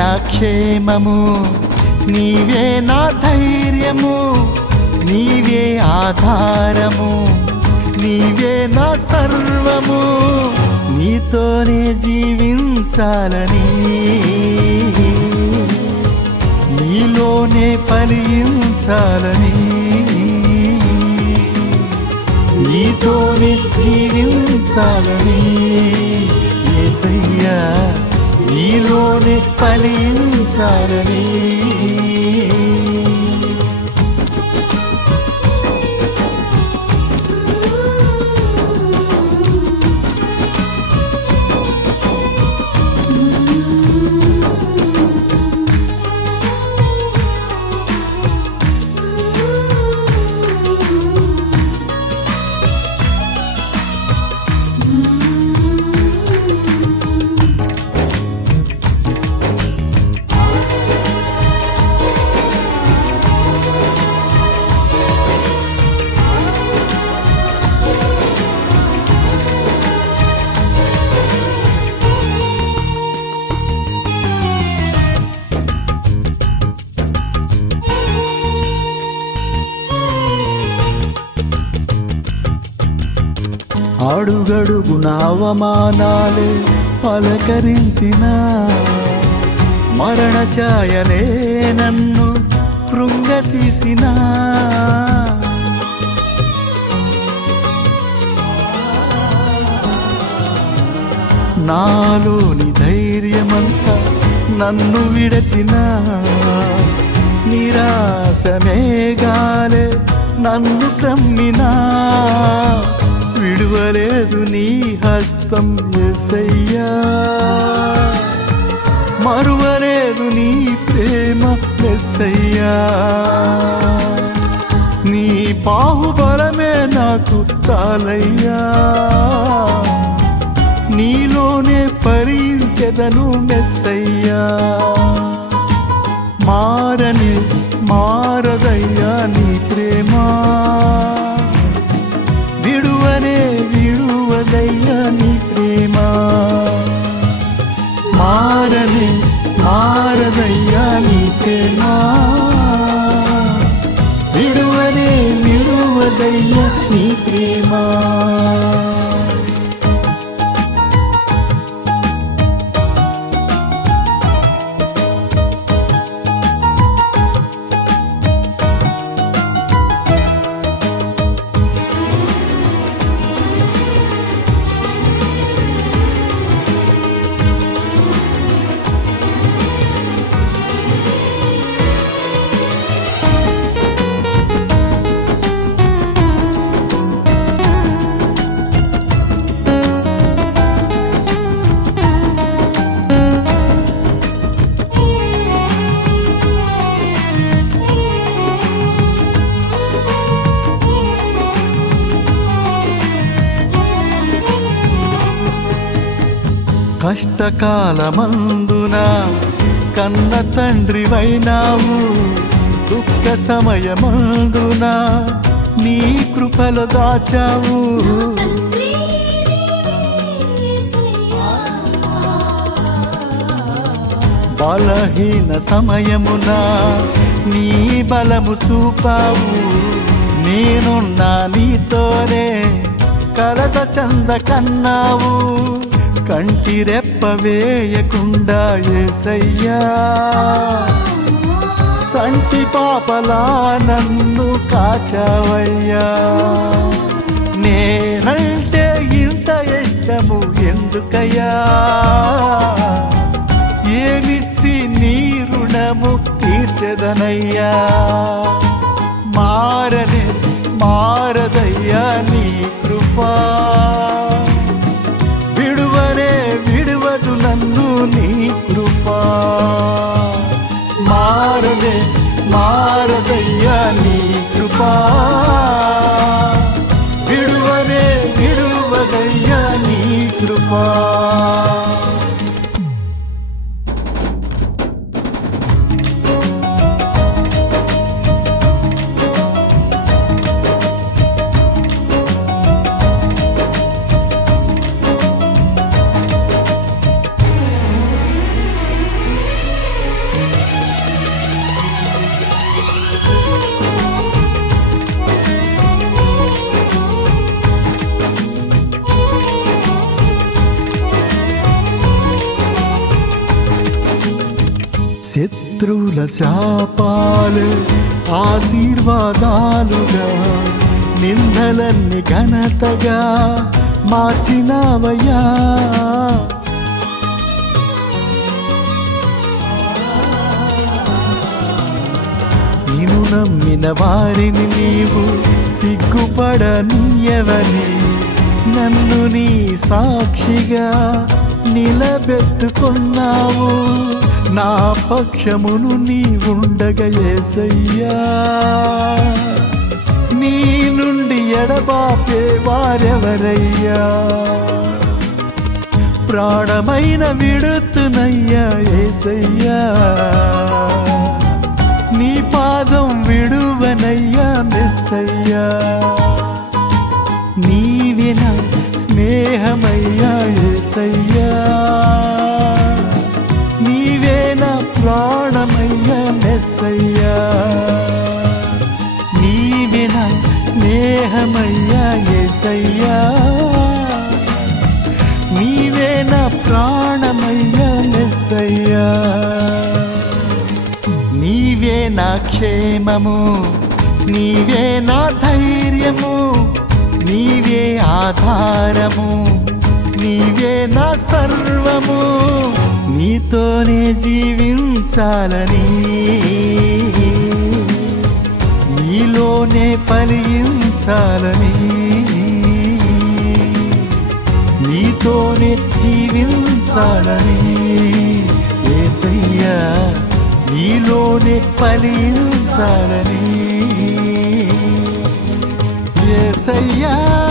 క్షేమము నీవే నా ధైర్యము నీవే ఆధారము నీవే నా సర్వము నీతోనే జీవించాలని. నీలోనే ఫలించాలని. నీతోనే జీవించాలని. ఏసయ్యా నీలోనే ఫలించాలని. అడుగడుగున అవమానాలే పలకరించిన మరణ ఛాయనే నన్ను కృంగతీసిన. నాలోని ధైర్యమంతా నన్ను విడచిన నిరాశ మేఘాలే నన్ను క్రమ్మినా విడువలేదు నీ హస్తం ఎసయ్యా మరువలేదు నీ ప్రేమ ఎసయ్యా నీ బాహుబలమే నాకు చాలయ్యా. నీలోనే పరించెదను మెస్సయ్యా మారని మా మారదయ్యా నీ ప్రేమ విడువనే విడువదయ్యా నీ ప్రేమ? కష్టకాలమందున కన్న తండ్రి వైనావు దుఃఖ సమయమందున నీ కృపలో దాచావు. బలహీన సమయమున నీ బలము చూపావు. నేనున్నా నీతోనే కలత చంద కన్నావు. కంటి రెప్ప వేయకుండా ఏసయ్యా. సంటి పాపలా నన్ను కాచావయ్యా. నేనంటే ఇంత ఇష్టము ఎందుకయ్యా? ఏమిచ్చి నీ రుణము తీర్చదనయ్యా? మారనే మా శత్రువుల శాపాలు ఆశీర్వాదాలుగా నిందలన్ని ఘనతగా మార్చినావయ్యా. నిన్ను నమ్మిన వారిని నీవు సిగ్గుపడనీయవని నన్ను నీ సాక్షిగా నిలబెట్టుకున్నావు. నా పక్షమును నీ ఉండగా ఏసయ్యా. నీ నుండి ఎడబాపే వారెవరయ్యా. ప్రాణమైన విడుతునయ్యా ఏసయ్యా. నీ పాదం విడువనయ్యా మెస్సయ్యా. నీవిన స్నేహమయ్యా ఏ ఏసయ్యా నీవే నా ప్రాణమయ్యా మెస్సయ్యా. నీవిన స్నేహమయ్యా ఏసయ్యా. నీవే నా ప్రాణమయ్యా మెస్సయ్యా. నీవే నా క్షేమము నీవే నా ధైర్యము నీవే ఆధారము. నీవే నా సర్వము. నీతోనే జీవించాలని. నీలోనే ఫలించాలని. నీతోనే జీవించాలని. ఏసయ్యా నీలోనే ఫలించాలని. ఏసయ్యా.